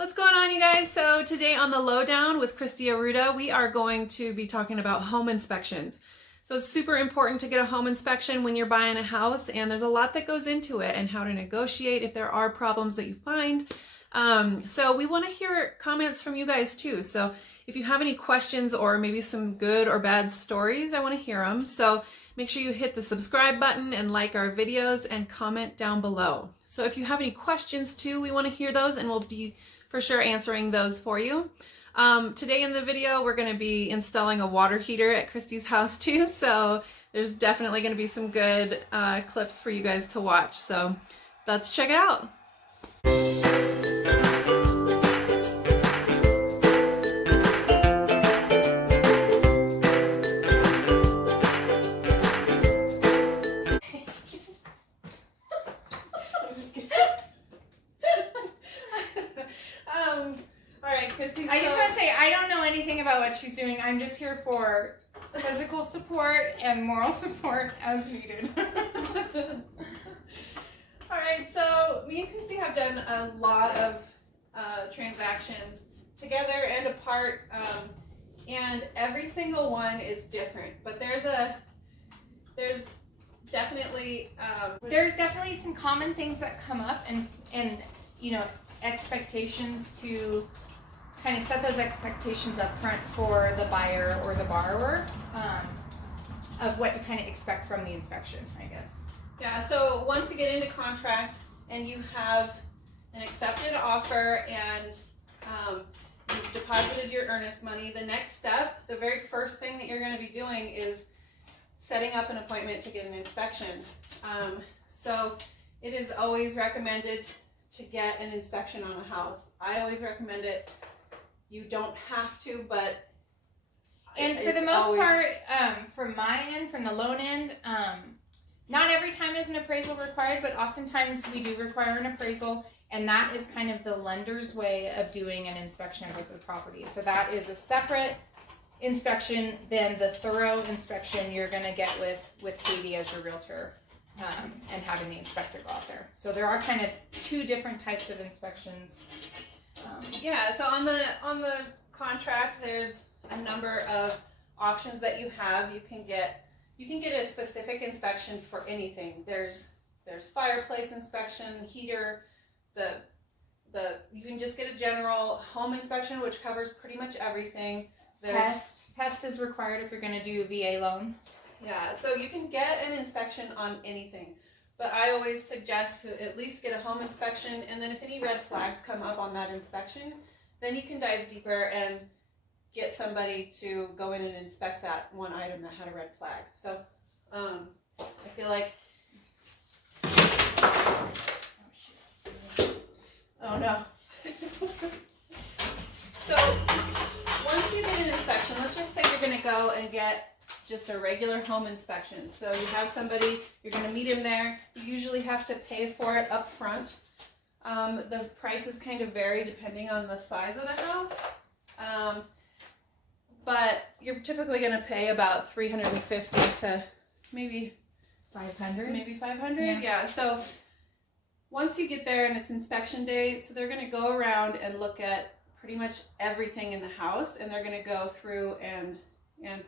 What's going on, you guys? So today on the Lowdown with Kristi Aruta, we are going to be talking about home inspections. So it's super important to get a home inspection when you're buying a house, and there's a lot that goes into it and how to negotiate if there are problems that you find. So we want to hear comments from you guys too. So if you have any questions or maybe some good or bad stories, I want to hear them. So make sure you hit the subscribe button and like our videos and comment down below. So if you have any questions too, we want to hear those, and we'll be for sure answering those for you. Today in the video, we're going to be installing a water heater at Kristi's house too. So there's definitely going to be some good clips for you guys to watch. So let's check it out. Kristi, I just want to say, I don't know anything about what she's doing. I'm just here for physical support and moral support as needed. All right, so me and Kristi have done a lot of transactions together and apart, and every single one is different. But there's definitely some common things that come up, and you know, expectations to kind of set those expectations up front for the buyer or the borrower of what to kind of expect from the inspection, I guess. Yeah, so once you get into contract and you have an accepted offer and you've deposited your earnest money, the next step, the very first thing that you're going to be doing is setting up an appointment to get an inspection. So it is always recommended to get an inspection on a house. I always recommend it. You don't have to, but and for the most part, from my end, from the loan end, not every time is an appraisal required, but oftentimes we do require an appraisal, and that is kind of the lender's way of doing an inspection of the property. So that is a separate inspection than the thorough inspection you're going to get with Katie as your realtor, and having the inspector go out there. So there are kind of two different types of inspections. Yeah, so on the contract, there's a number of options that you have. You can get a specific inspection for anything. There's fireplace inspection, heater, you can just get a general home inspection, which covers pretty much everything. Pest is required if you're going to do VA loan. Yeah, so you can get an inspection on anything. But I always suggest to at least get a home inspection, and then if any red flags come up on that inspection, then you can dive deeper and get somebody to go in and inspect that one item that had a red flag. So I feel like, oh no. So once you get an inspection, let's just say you're going to go and get just a regular home inspection. So you have somebody, you're going to meet him there. You usually have to pay for it up front. The prices kind of vary depending on the size of the house. But you're typically going to pay about $350 to maybe $500. Yeah. So once you get there and it's inspection day, so they're going to go around and look at pretty much everything in the house, and they're going to go through and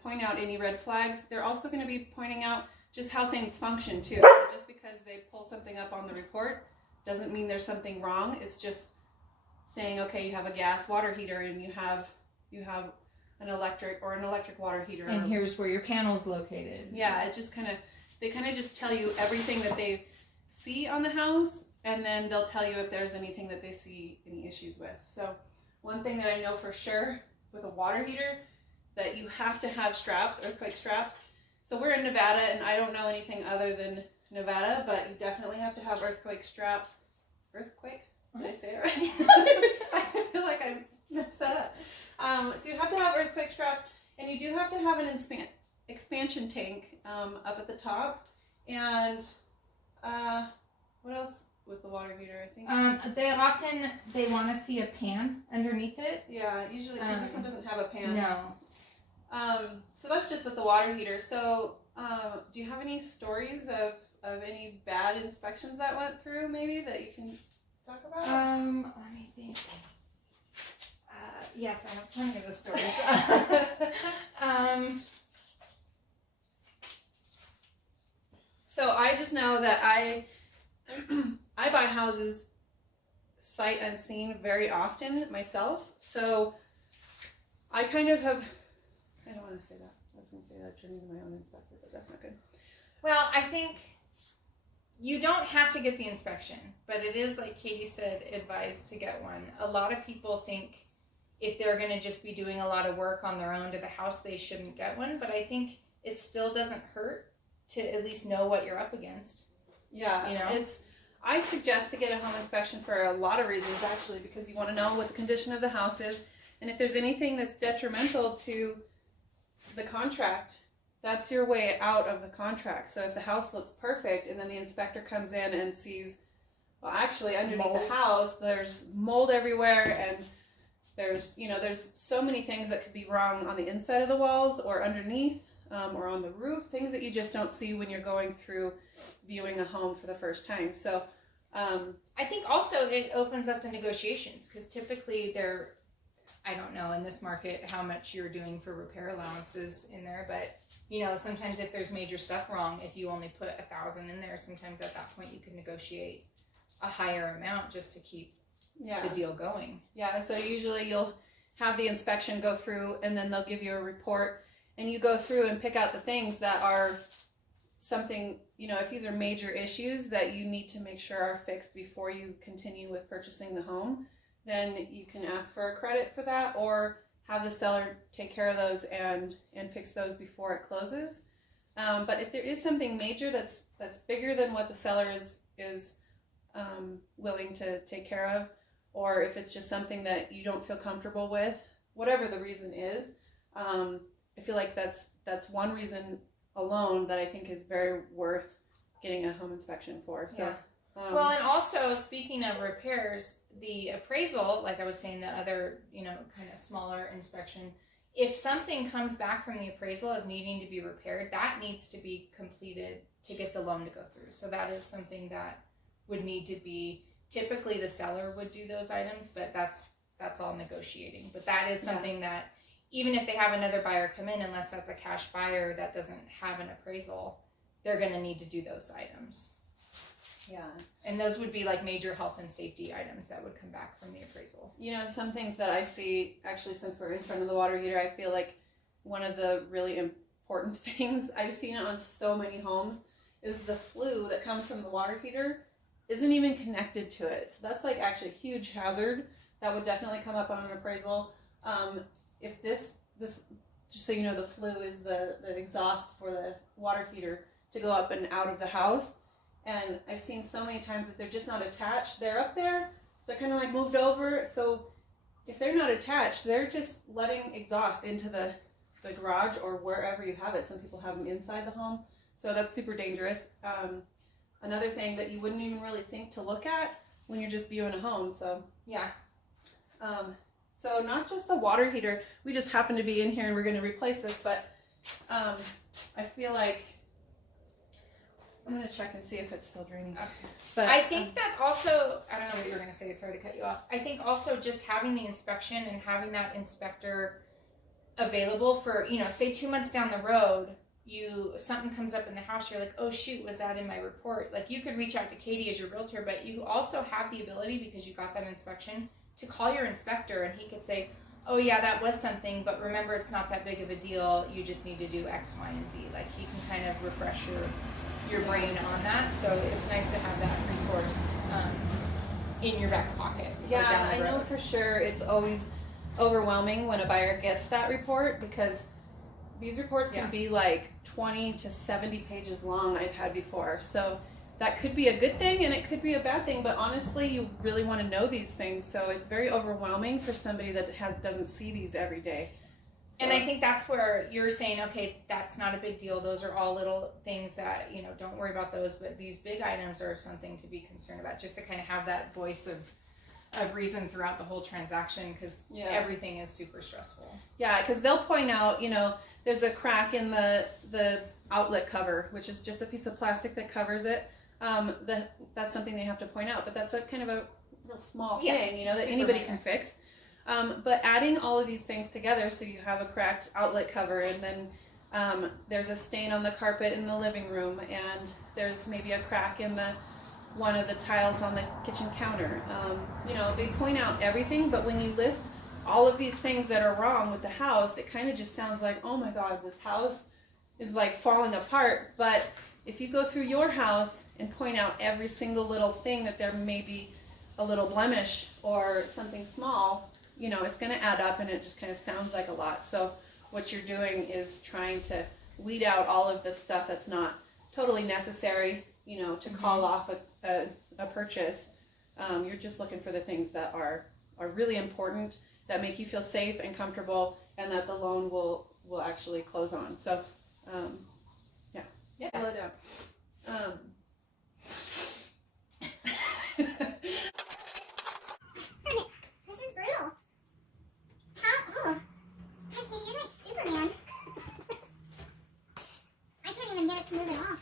point out any red flags. They're also going to be pointing out just how things function too. So just because they pull something up on the report doesn't mean there's something wrong. It's just saying, okay, you have a gas water heater and you have an electric water heater. And here's where your panel's located. Yeah, they kind of just tell you everything that they see on the house, and then they'll tell you if there's anything that they see any issues with. So one thing that I know for sure with a water heater, that you have to have straps, earthquake straps. So we're in Nevada, and I don't know anything other than Nevada, but you definitely have to have earthquake straps. Earthquake? Did I say it right? I feel like I messed that up. So you have to have earthquake straps, and you do have to have an expansion tank up at the top. And what else with the water heater, I think? They want to see a pan underneath it. Yeah, usually, because this one doesn't have a pan. No. So that's just with the water heater. So do you have any stories of any bad inspections that went through, maybe, that you can talk about? Let me think. Yes, I have plenty of the stories. So I just know that I buy houses sight unseen very often myself. So I kind of have, I don't want to say that. I was going to say that turning into my own inspector, but that's not good. Well, I think you don't have to get the inspection, but it is, like Katie said, advised to get one. A lot of people think if they're going to just be doing a lot of work on their own to the house, they shouldn't get one. But I think it still doesn't hurt to at least know what you're up against. Yeah, you know? I suggest to get a home inspection for a lot of reasons, actually, because you want to know what the condition of the house is, and if there's anything that's detrimental to the contract, that's your way out of the contract. So if the house looks perfect and then the inspector comes in and sees, well, actually underneath Mold. the house there's mold everywhere, and there's so many things that could be wrong on the inside of the walls or underneath, or on the roof, things that you just don't see when you're going through viewing a home for the first time. So I think also it opens up the negotiations, because typically I don't know in this market how much you're doing for repair allowances in there, but sometimes if there's major stuff wrong, if you only put 1,000 in there, sometimes at that point you can negotiate a higher amount just to keep the deal going. Yeah, so usually you'll have the inspection go through, and then they'll give you a report, and you go through and pick out the things that are something, if these are major issues that you need to make sure are fixed before you continue with purchasing the home, then you can ask for a credit for that, or have the seller take care of those and fix those before it closes. But if there is something major that's bigger than what the seller is willing to take care of, or if it's just something that you don't feel comfortable with, whatever the reason is, I feel like that's one reason alone that I think is very worth getting a home inspection for. So. Yeah. Well, and also speaking of repairs, the appraisal, like I was saying, the other, kind of smaller inspection, if something comes back from the appraisal as needing to be repaired, that needs to be completed to get the loan to go through. So that is something that would need to be, typically the seller would do those items, but that's all negotiating. But that is something that even if they have another buyer come in, unless that's a cash buyer that doesn't have an appraisal, they're going to need to do those items. Yeah. And those would be like major health and safety items that would come back from the appraisal. Some things that I see, actually, since we're in front of the water heater, I feel like one of the really important things, I've seen it on so many homes, is the flue that comes from the water heater isn't even connected to it. So that's like actually a huge hazard that would definitely come up on an appraisal. If this, just so you know, the flue is the exhaust for the water heater to go up and out of the house. And I've seen so many times that they're just not attached. They're up there, they're kind of like moved over. So if they're not attached, they're just letting exhaust into the garage or wherever you have it. Some people have them inside the home. So that's super dangerous. Another thing that you wouldn't even really think to look at when you're just viewing a home. So yeah. So not just the water heater. We just happen to be in here and we're going to replace this, but I feel like I'm going to check and see if it's still draining. Okay. But I think that also, I don't know what you were going to say, sorry to cut you off. I think also just having the inspection and having that inspector available for, say 2 months down the road, something comes up in the house, you're like, oh shoot, was that in my report? Like, you could reach out to Katie as your realtor, but you also have the ability, because you got that inspection, to call your inspector, and he could say, oh yeah, that was something, but remember, it's not that big of a deal, you just need to do X, Y, and Z. Like, he can kind of refresh your brain on that. So it's nice to have that resource in your back pocket. Yeah, I know for sure it's always overwhelming when a buyer gets that report, because these reports can be like 20 to 70 pages long. I've had before. So that could be a good thing and it could be a bad thing, but honestly, you really want to know these things. So it's very overwhelming for somebody that doesn't see these every day. So. And I think that's where you're saying, okay, that's not a big deal. Those are all little things that, don't worry about those, but these big items are something to be concerned about, just to kind of have that voice of reason throughout the whole transaction, because everything is super stressful. Yeah, because they'll point out, there's a crack in the outlet cover, which is just a piece of plastic that covers it. That's something they have to point out, but that's a kind of a real small thing, that anybody can fix. But adding all of these things together, so you have a cracked outlet cover, and then there's a stain on the carpet in the living room, and there's maybe a crack in one of the tiles on the kitchen counter. You know, they point out everything, but when you list all of these things that are wrong with the house, it kind of just sounds like, oh my God, this house is like falling apart. But if you go through your house and point out every single little thing that there may be a little blemish or something small, you know, it's going to add up, and it just kind of sounds like a lot. So what you're doing is trying to weed out all of the stuff that's not totally necessary, you know, to call off a purchase. You're just looking for the things that are really important, that make you feel safe and comfortable, and that the loan will actually close on. So, yeah. Lowdown. This is brutal. Hi, Katie, you're like Superman. I can't even get it to move it off.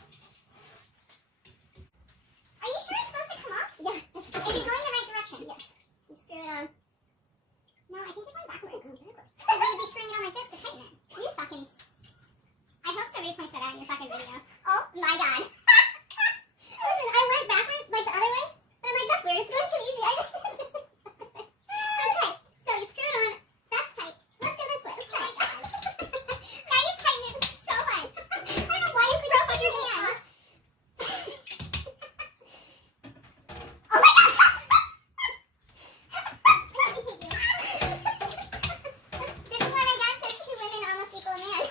Are you sure it's supposed to come off? Yeah. If you're going the right direction, yeah. You screw it on. No, I think you're going backwards. Because you'd be screwing it on like this to tighten it. You fucking... I hope somebody points that out in your fucking video. Oh my God. Listen, I went backwards, like the other way, and I'm like, that's weird. It's going too easy. Okay, so you screw it on. That's tight. Let's go this way. Let's try it. Now you tighten it so much. I don't know why you broke on your hand. Oh my God! This is why my dad says 2 women almost equal a man.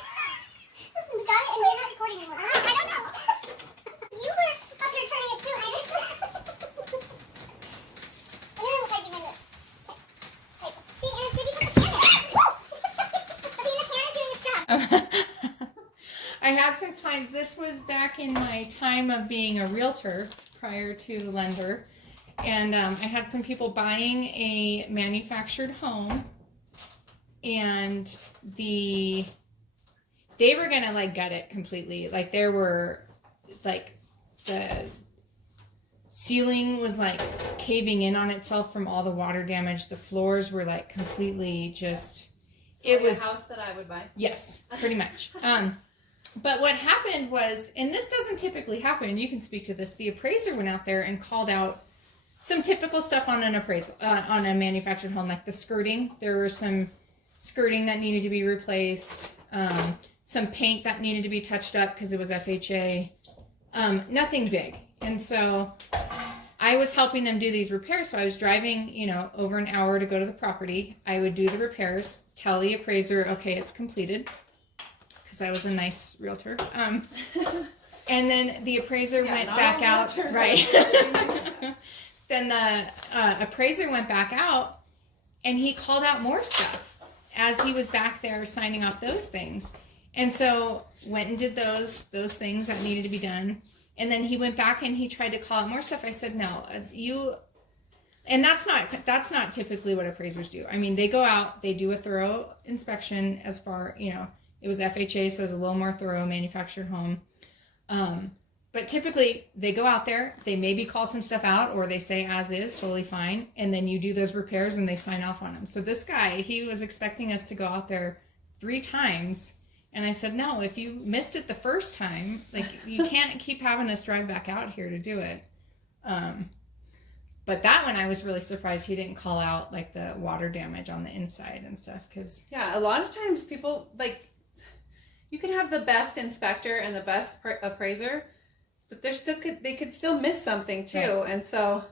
We got it, and you're not recording anymore. I don't know. You were up here turning it too. I didn't. And then I'm typing in this. Okay. See, and it's good you put the pan in. See, the pan is doing its job. I had some clients. This was back in my time of being a realtor prior to lender, and I had some people buying a manufactured home, and they were gonna like gut it completely. Like there were like the ceiling was like caving in on itself from all the water damage. The floors were like completely just. It was a house that I would buy. Yes, pretty much. But what happened was, and this doesn't typically happen, and you can speak to this, the appraiser went out there and called out some typical stuff on an appraisal, on a manufactured home, like the skirting. There was some skirting that needed to be replaced, some paint that needed to be touched up because it was FHA, nothing big. And so I was helping them do these repairs. So I was driving, you know, over an hour to go to the property. I would do the repairs, tell the appraiser, okay, it's completed, because I was a nice realtor. And then the appraiser went back out. Right. Then the appraiser went back out, and he called out more stuff as he was back there signing off those things. And so went and did those things that needed to be done. And then he went back and he tried to call out more stuff. I said, no, and that's not typically what appraisers do. I mean, they go out, they do a thorough inspection as far, you know, it was FHA, so it was a little more thorough manufactured home. But typically they go out there, they maybe call some stuff out, or they say as is, totally fine. And then you do those repairs and they sign off on them. So this guy, he was expecting us to go out there 3 times. And I said, no, if you missed it the first time, like you can't keep having us drive back out here to do it. But that one, I was really surprised he didn't call out like the water damage on the inside and stuff. Cause yeah, a lot of times people, like, you can have the best inspector and the best appraiser, but they could still miss something too. Right. And so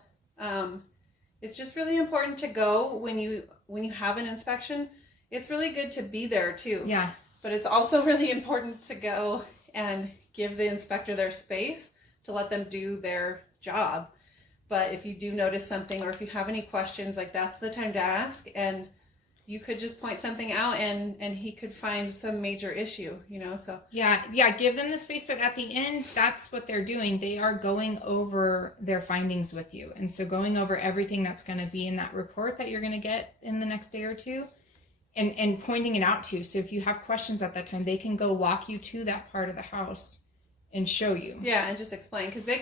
it's just really important to go when you have an inspection. It's really good to be there too. Yeah. But it's also really important to go and give the inspector their space to let them do their job. But if you do notice something, or if you have any questions, like that's the time to ask, and you could just point something out and he could find some major issue, you know, so. Yeah, give them the space, but at the end, that's what they're doing. They are going over their findings with you. And so going over everything that's going to be in that report that you're going to get in the next day or two, and pointing it out to you. So if you have questions at that time, they can go walk you to that part of the house and show you. Yeah, and just explain, because they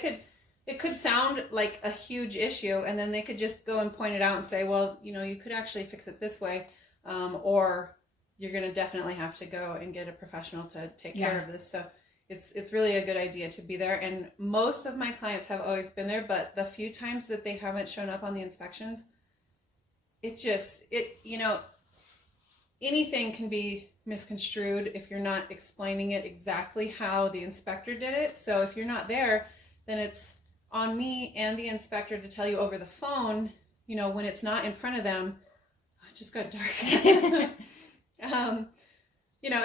it could sound like a huge issue, and then they could just go and point it out and say, well, you know, you could actually fix it this way, or you're going to definitely have to go and get a professional to take care of this. So it's really a good idea to be there. And most of my clients have always been there, but the few times that they haven't shown up on the inspections, you know, anything can be misconstrued if you're not explaining it exactly how the inspector did it. So if you're not there, then it's on me and the inspector to tell you over the phone, you know, when it's not in front of them. Oh, it just got dark. You know,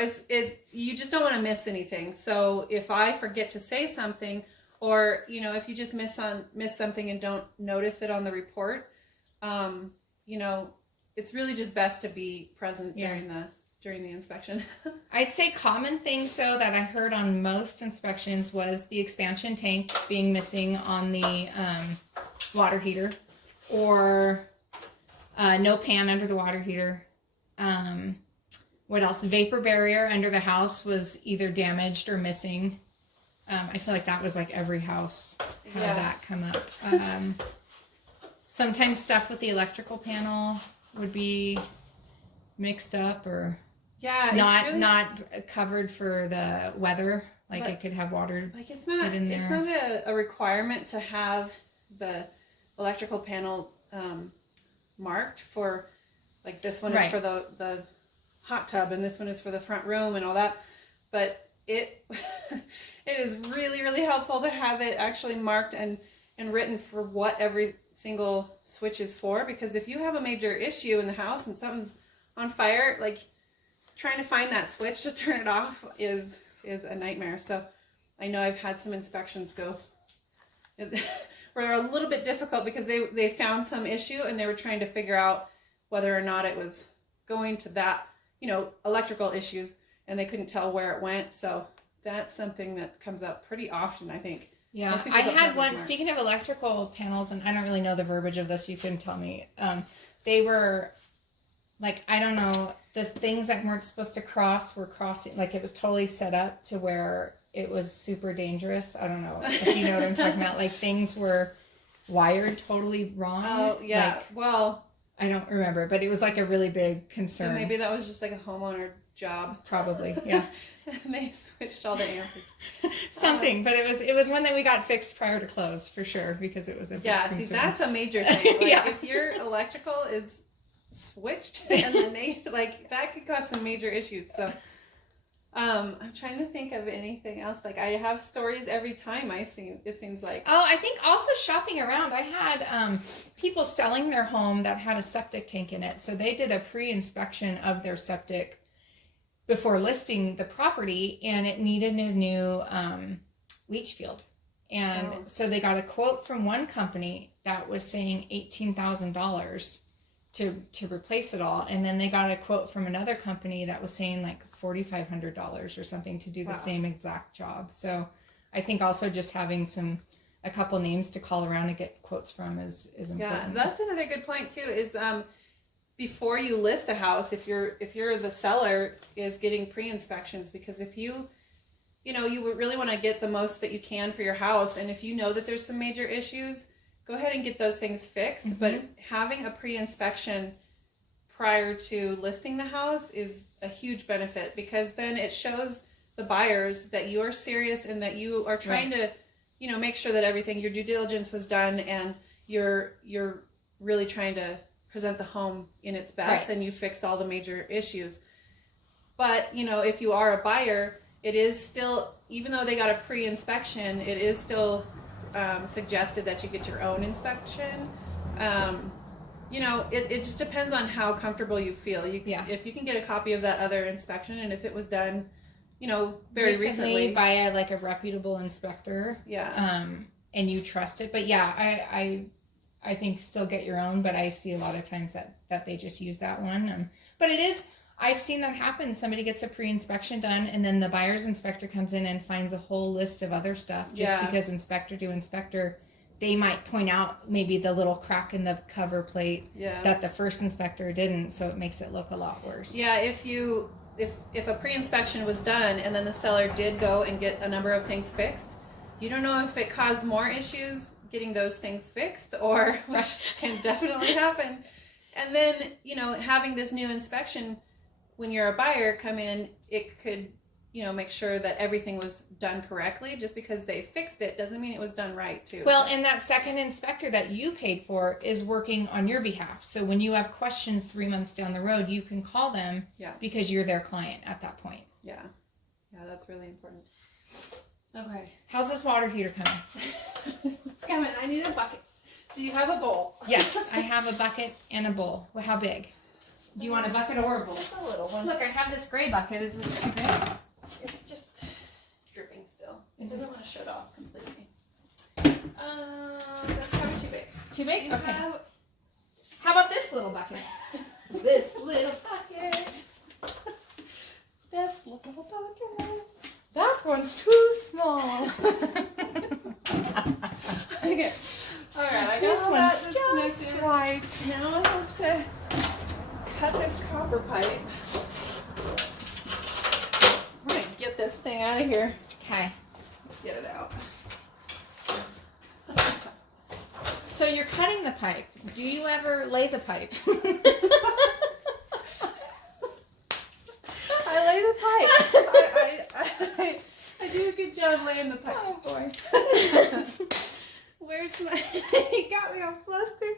you just don't want to miss anything. So if I forget to say something, or, you know, if you just miss something and don't notice it on the report, you know, it's really just best to be present during the inspection. I'd say common things though that I heard on most inspections was the expansion tank being missing on the water heater, or no pan under the water heater. What else? Vapor barrier under the house was either damaged or missing. I feel like that was like every house had that come up. Sometimes stuff with the electrical panel would be mixed up, or not covered for the weather. Like it could have water. Like it's not a requirement to have the electrical panel marked for, like, this one is for the hot tub and this one is for the front room and all that, but it is really, really helpful to have it actually marked and written for what every single switch is for, because if you have a major issue in the house and something's on fire, like, trying to find that switch to turn it off is a nightmare. So I know I've had some inspections go where they're a little bit difficult because they found some issue and they were trying to figure out whether or not it was going to that, you know, electrical issues, and they couldn't tell where it went. So that's something that comes up pretty often, I think. Yeah, I had one, speaking of electrical panels, and I don't really know the verbiage of this, you can tell me. They were, like, I don't know, the things that weren't supposed to cross were crossing, like it was totally set up to where it was super dangerous. I don't know if you know what I'm talking about. Like, things were wired totally wrong. Oh, yeah, like, well, I don't remember, but it was like a really big concern. So maybe that was just like a homeowner job. Probably, yeah. And they switched all the amperage. Something, but it was one that we got fixed prior to close for sure, because it was a big concern. See, that's a major thing. Like, if your electrical is switched and then like, that could cause some major issues. So I'm trying to think of anything else. Like, I have stories every time it seems like. Oh, I think also shopping around, I had people selling their home that had a septic tank in it. So they did a pre-inspection of their septic before listing the property, and it needed a new leach field. And so they got a quote from one company that was saying $18,000 to replace it all. And then they got a quote from another company that was saying like $4,500 or something to do the same exact job. So I think also just having a couple names to call around and get quotes from is important. Yeah, that's another good point too, is before you list a house, if you're the seller, is getting pre-inspections, because if you would really want to get the most that you can for your house, and if you know that there's some major issues, go ahead and get those things fixed. Mm-hmm. But having a pre-inspection prior to listing the house is a huge benefit, because then it shows the buyers that you are serious and that you are trying to, make sure that your due diligence was done, and you're really trying to present the home in its best, and you fixed all the major issues. But, if you are a buyer, it is still, even though they got a pre-inspection, it is still suggested that you get your own inspection. It just depends on how comfortable you feel. If you can get a copy of that other inspection, and if it was done, very recently via like a reputable inspector, and you trust it. But I think still get your own, but I see a lot of times that they just use that one. But I've seen that happen. Somebody gets a pre-inspection done, and then the buyer's inspector comes in and finds a whole list of other stuff, just because inspector to inspector, they might point out maybe the little crack in the cover plate that the first inspector didn't, so it makes it look a lot worse. Yeah, if a pre-inspection was done and then the seller did go and get a number of things fixed, you don't know if it caused more issues getting those things fixed, or which can definitely happen. And then, you know, having this new inspection when you're a buyer come in, it could, you know, make sure that everything was done correctly. Just because they fixed it doesn't mean it was done right too. Well, and that second inspector that you paid for is working on your behalf. So when you have questions 3 months down the road, you can call them because you're their client at that point. Yeah, that's really important. Okay. How's this water heater coming? It's coming. I need a bucket. Do you have a bowl? Yes, I have a bucket and a bowl. Well, how big? Do you want a bucket or a bowl? Just a little one. Look, I have this gray bucket. Is this too big? It's just dripping still. It Is doesn't this- want to shut off completely. That's probably too big. Too big? Do you Okay. have How about this little bucket? this little bucket? This little bucket. That one's too small. Okay. All right, I This got one's that disconnected. just right. Now I have to cut this copper pipe. We're gonna get this thing out of here. Okay. Let's get it out. So you're cutting the pipe. Do you ever lay the pipe? I lay the pipe. I do a good job laying the pipe. Oh boy. Where's my? You got me all flustered.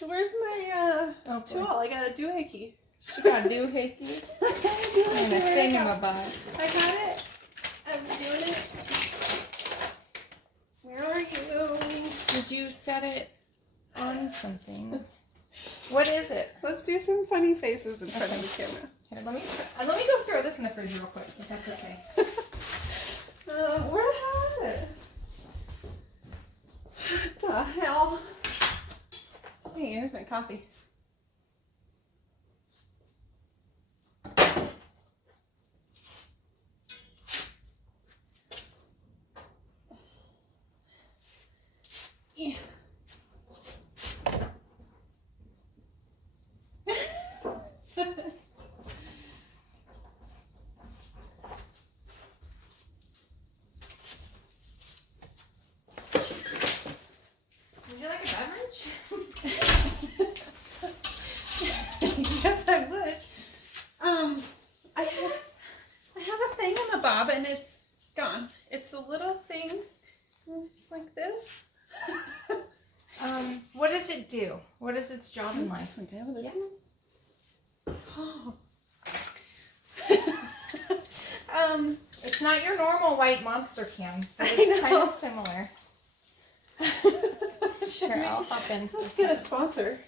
Where's my Oh boy. tool? I got a doohickey. She got a doohickey and a thingamabob. I got it. I was doing it. Where are you? Did you set it on something? What is it? Let's do some funny faces in front of the camera. Okay, let me go throw this in the fridge real quick, if that's okay. Where the hell is it? What the hell? Hey, here's my coffee. Yeah. Would you like a beverage? Yes, I would. I have a thing on the bob and it's gone. It's a little thing. It's like this. What does it do? What is its job in life? This one, can I have this one? Oh. It's not your normal white monster can, but I it's kind know. of similar. Sure, I'll hop in. Let's get a sponsor.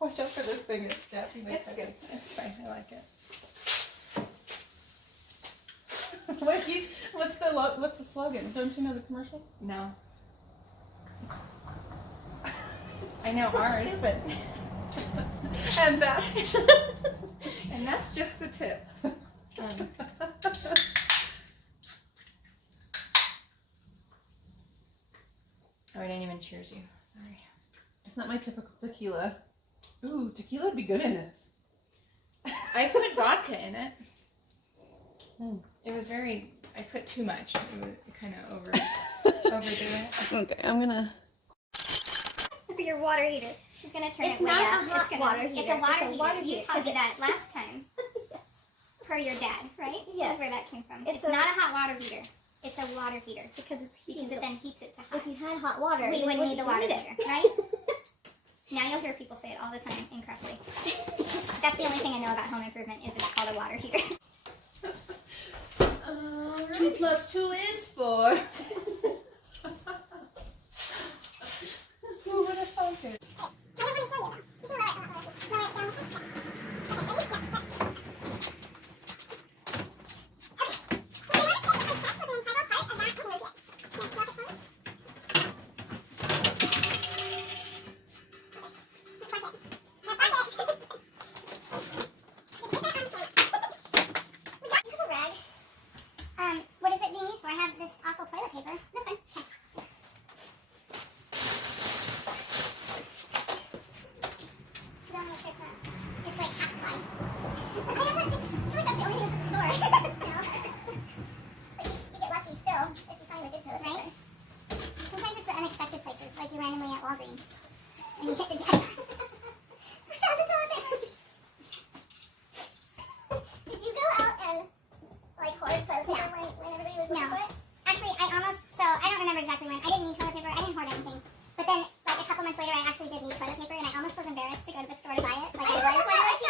Watch out for this thing. It's snapping. It's good. It's fine. I like it. What's the slogan? Don't you know the commercials? No. I know ours. Stupid. And that's And that's just the tip. Oh, I didn't even cheers you. Sorry. It's not my typical tequila. Ooh, tequila would be good in this. I put vodka in it. Hmm. It was I put too much. It kind of overdid it. Okay, I'm gonna. For your water heater. She's gonna turn It's it way not up. a hot water heater. It's a water It's a heater. water You heater, told me 'cause that last time. Per your dad, right? Yes. That's where that came from. It's It's a- not a hot water heater. It's a water heeter. Because it's heating. Because it then heats it to hot. If you had hot water, We you wouldn't need the water it. heater, right? Now you'll hear people say it all the time incorrectly. That's the only thing I know about home improvement is it's called a water heater. 2 + 2 is 4. Who would have thought it? What is it being used for? I have this awful toilet paper. That's fine. Okay. It's like half ply. I feel like that's the only thing that's at the store. No. But you get lucky still. then, like, a couple months later, I actually did need toilet paper, and I almost was embarrassed to go to the store to buy it. Like, I was one of those